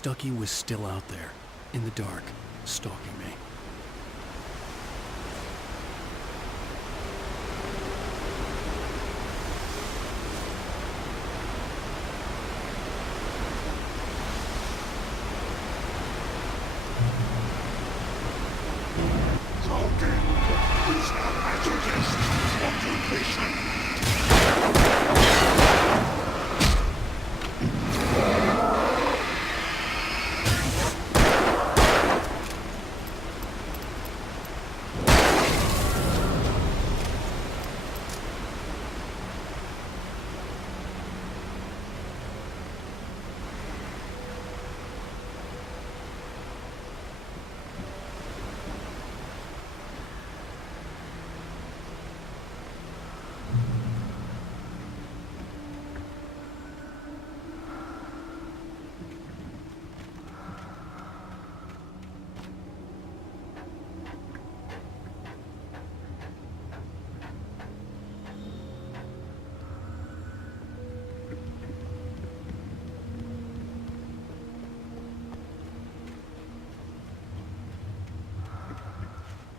Stucky was still out there, in the dark, stalking me.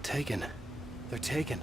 Taken. They're taken.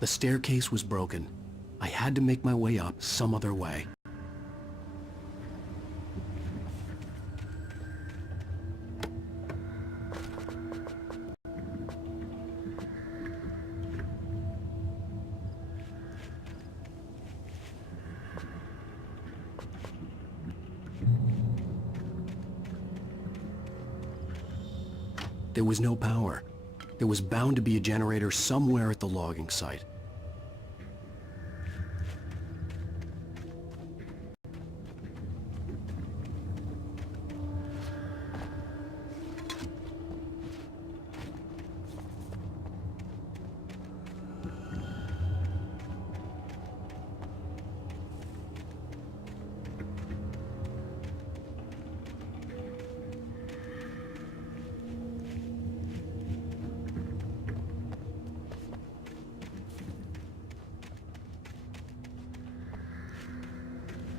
The staircase was broken. I had to make my way up some other way. There was no power. There was bound to be a generator somewhere at the logging site.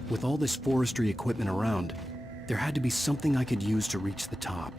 With all this forestry equipment around, there had to be something I could use to reach the top.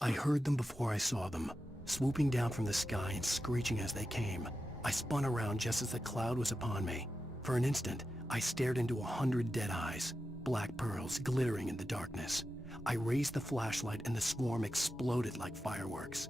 I heard them before I saw them, swooping down from the sky and screeching as they came. I spun around just as the cloud was upon me. For an instant, I stared into 100 dead eyes, black pearls glittering in the darkness. I raised the flashlight and the swarm exploded like fireworks.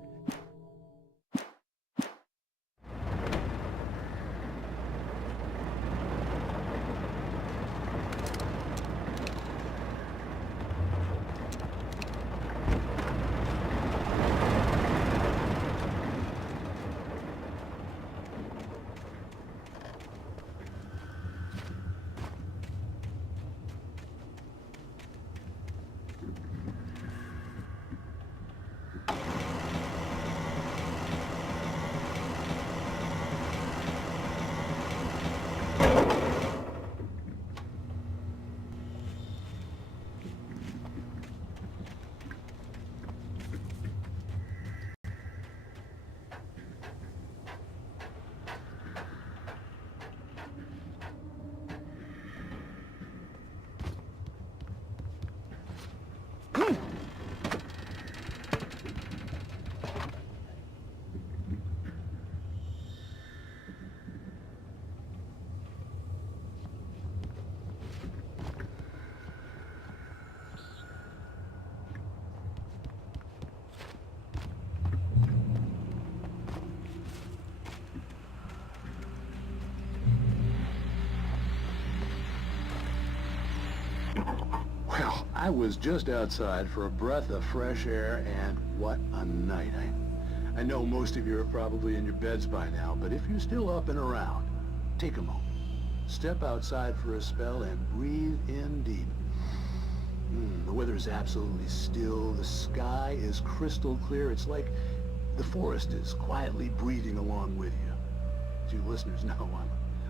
Well, I was just outside for a breath of fresh air, and what a night. I know most of you are probably in your beds by now, but if you're still up and around, take a moment. Step outside for a spell and breathe in deep. The weather is absolutely still. The sky is crystal clear. It's like the forest is quietly breathing along with you. As you listeners know,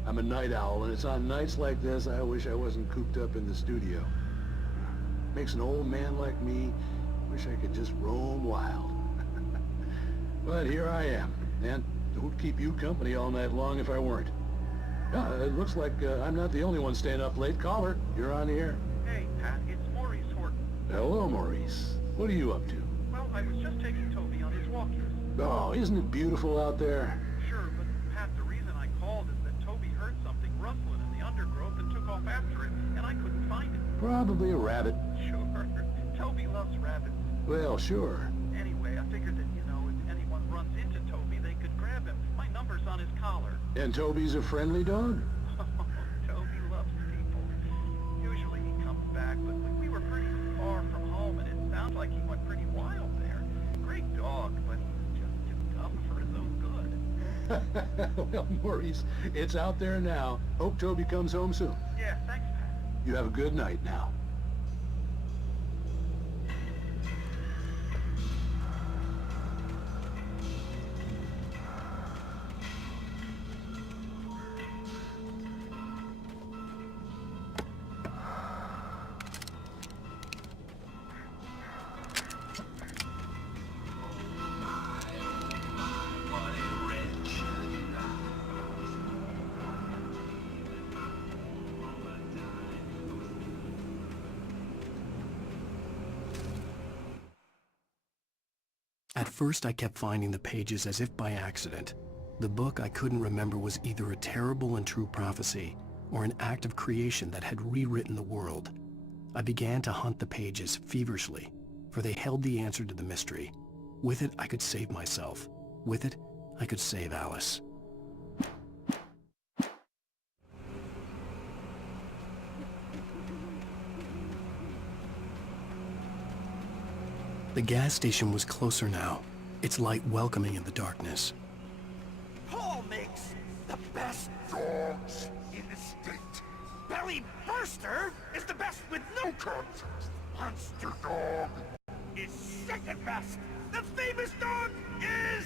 I'm a night owl, and it's on nights like this I wish I wasn't cooped up in the studio. Makes an old man like me wish I could just roam wild. But here I am, and it would keep you company all night long if I weren't. It looks like I'm not the only one staying up late. Caller, you're on the air. Hey, Pat, it's Maurice Horton. Hello, Maurice. What are you up to? Well, I was just taking Toby on his walkies. Oh, isn't it beautiful out there? Sure, but Pat, the reason I called is that Toby heard something rustling in the undergrowth and took off after it, and I couldn't find it. Probably a rabbit. Sure. Toby loves rabbits. Well, sure. Anyway, I figured that, if anyone runs into Toby, they could grab him. My number's on his collar. And Toby's a friendly dog? Toby loves people. Usually he comes back, but we were pretty far from home, and it sounds like he went pretty wild there. Great dog, but he's just too dumb for his own good. Well, Maurice, it's out there now. Hope Toby comes home soon. Yeah, thanks, Pat. You have a good night now. At first, I kept finding the pages as if by accident. The book I couldn't remember was either a terrible and true prophecy or an act of creation that had rewritten the world. I began to hunt the pages feverishly, for they held the answer to the mystery. With it, I could save myself. With it, I could save Alice. The gas station was closer now, its light welcoming in the darkness. Paul makes the best dogs in the state. Belly Burster is the best with no contest. Monster Dog is second best. The famous dog is...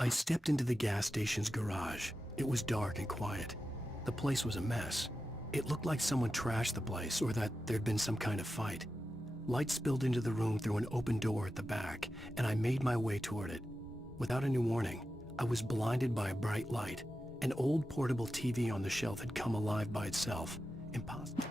I stepped into the gas station's garage. It was dark and quiet. The place was a mess. It looked like someone trashed the place or that there'd been some kind of fight. Light spilled into the room through an open door at the back, and I made my way toward it. Without any warning, I was blinded by a bright light. An old portable TV on the shelf had come alive by itself. Impossible.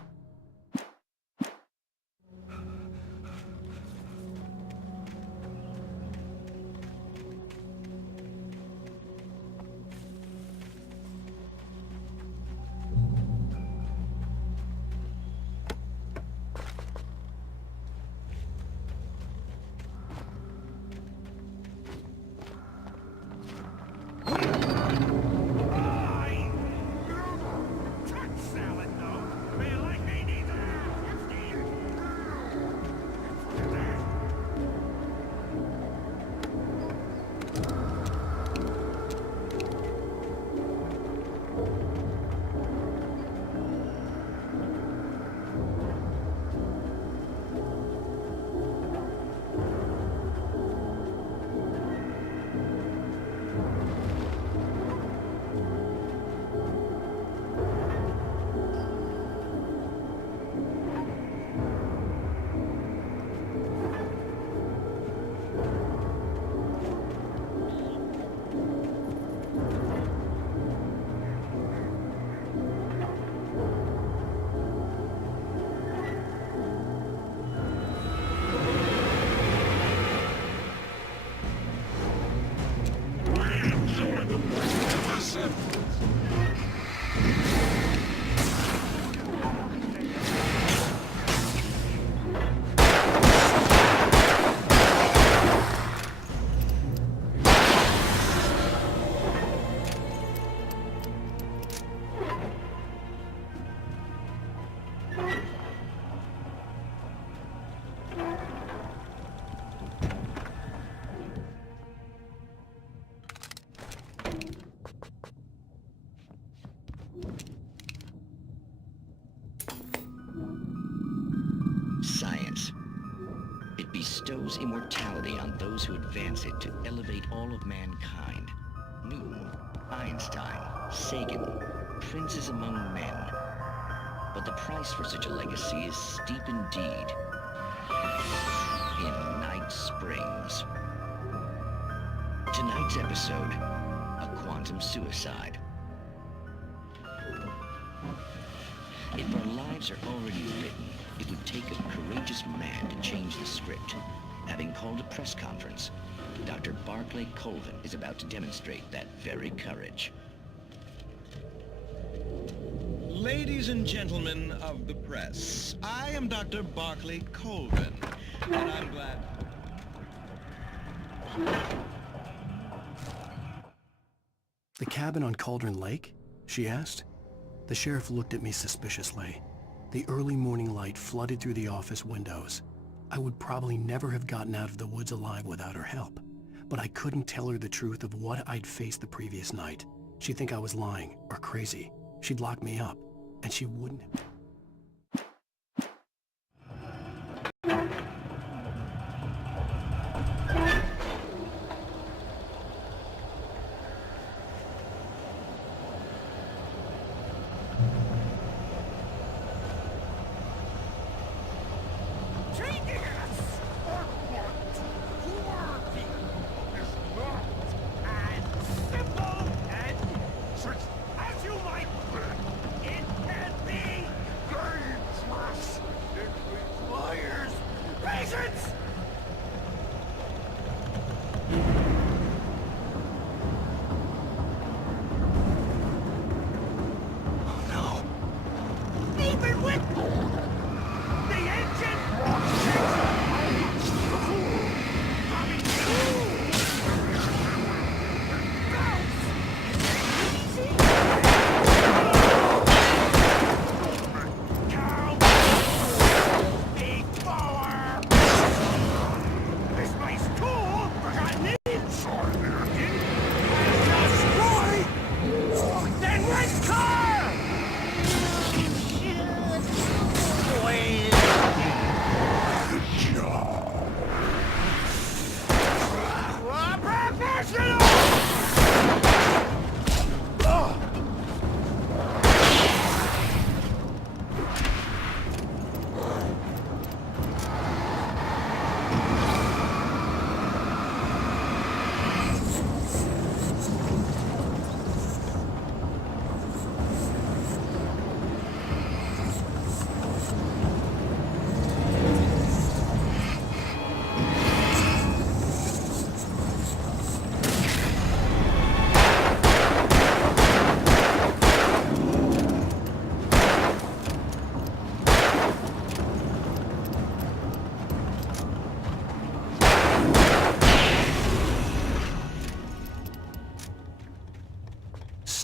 Science. It bestows immortality on those who advance it to elevate all of mankind. Newton, Einstein, Sagan, princes among men. But the price for such a legacy is steep indeed. In Night Springs. Tonight's episode, a quantum suicide. If our lives are already written, it would take a courageous man to change the script. Having called a press conference, Dr. Barclay Colvin is about to demonstrate that very courage. Ladies and gentlemen of the press, I am Dr. Barclay Colvin, and I'm glad... The cabin on Cauldron Lake? She asked. The sheriff looked at me suspiciously. The early morning light flooded through the office windows. I would probably never have gotten out of the woods alive without her help. But I couldn't tell her the truth of what I'd faced the previous night. She'd think I was lying or crazy. She'd lock me up, and she wouldn't. As you might think, it can be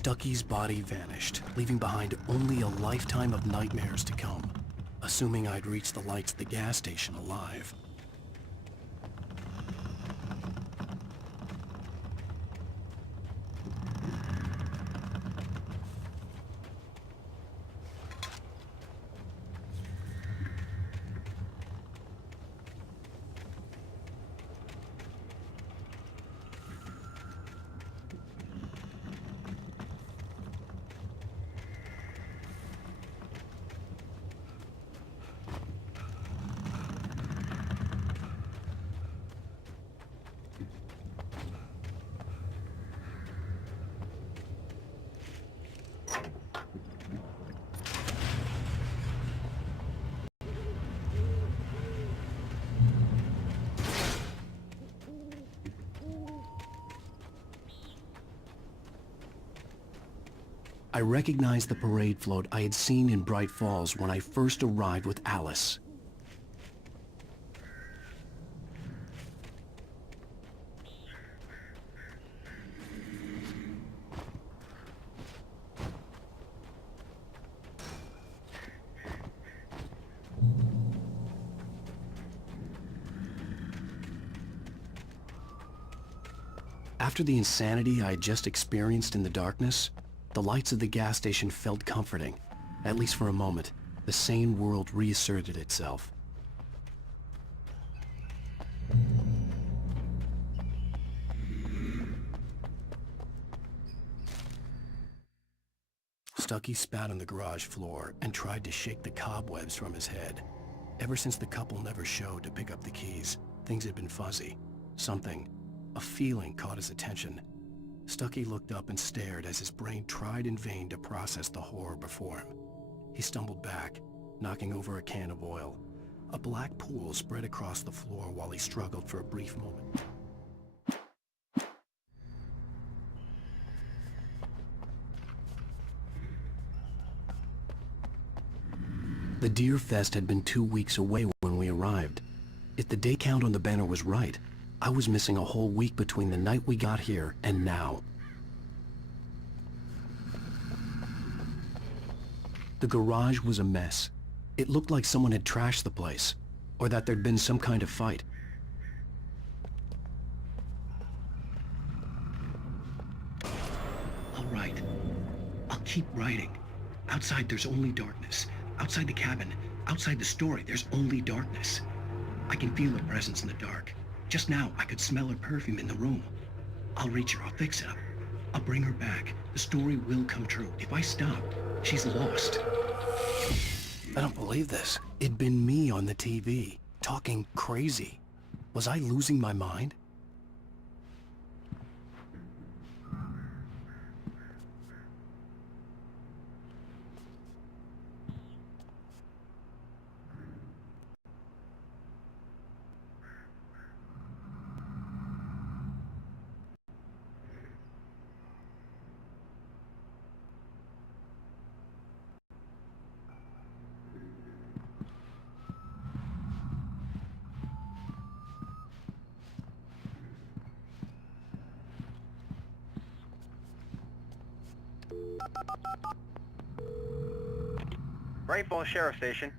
Stucky's body vanished, leaving behind only a lifetime of nightmares to come, assuming I'd reached the lights of the gas station alive. I recognized the parade float I had seen in Bright Falls when I first arrived with Alice. After the insanity I had just experienced in the darkness, the lights of the gas station felt comforting. At least for a moment, the sane world reasserted itself. Stucky spat on the garage floor and tried to shake the cobwebs from his head. Ever since the couple never showed to pick up the keys, things had been fuzzy. Something, a feeling, caught his attention. Stucky looked up and stared as his brain tried in vain to process the horror before him. He stumbled back, knocking over a can of oil. A black pool spread across the floor while he struggled for a brief moment. The Deer Fest had been 2 weeks away when we arrived. If the day count on the banner was right, I was missing a whole week between the night we got here and now. The garage was a mess. It looked like someone had trashed the place, or that there'd been some kind of fight. I'll write. I'll keep writing. Outside there's only darkness. Outside the cabin, outside the story, there's only darkness. I can feel her presence in the dark. Just now, I could smell her perfume in the room. I'll reach her, I'll fix it up. I'll bring her back. The story will come true. If I stop, she's lost. I don't believe this. It'd been me on the TV, talking crazy. Was I losing my mind? Bright Falls Sheriff Station.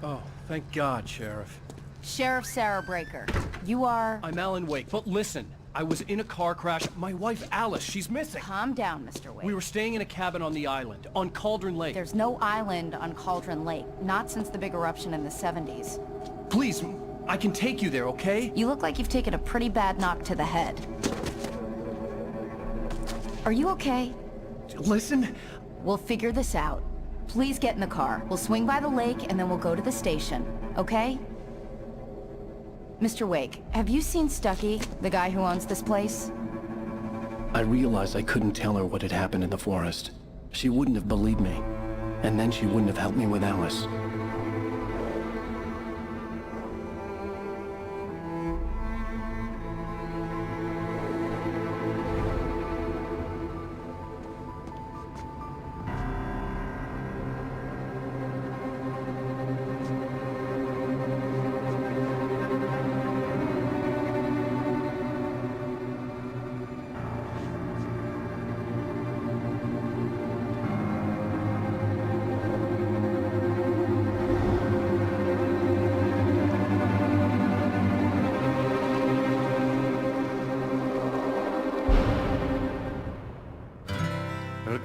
Oh, thank God, Sheriff. Sheriff Sarah Breaker. You are... I'm Alan Wake, but listen, I was in a car crash. My wife, Alice, she's missing. Calm down, Mr. Wake. We were staying in a cabin on the island, on Cauldron Lake. There's no island on Cauldron Lake, not since the big eruption in the 70s. Please, I can take you there, okay? You look like you've taken a pretty bad knock to the head. Are you okay? Listen. We'll figure this out. Please get in the car. We'll swing by the lake and then we'll go to the station, okay? Mr. Wake, have you seen Stucky, the guy who owns this place? I realized I couldn't tell her what had happened in the forest. She wouldn't have believed me. And then she wouldn't have helped me with Alice.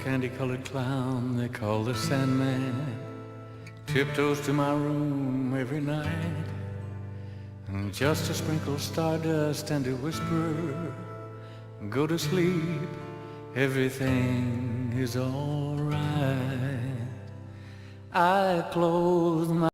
candy-colored clown they call the Sandman tiptoes to my room every night, and just to sprinkle stardust and to whisper, go to sleep, everything is all right. I close my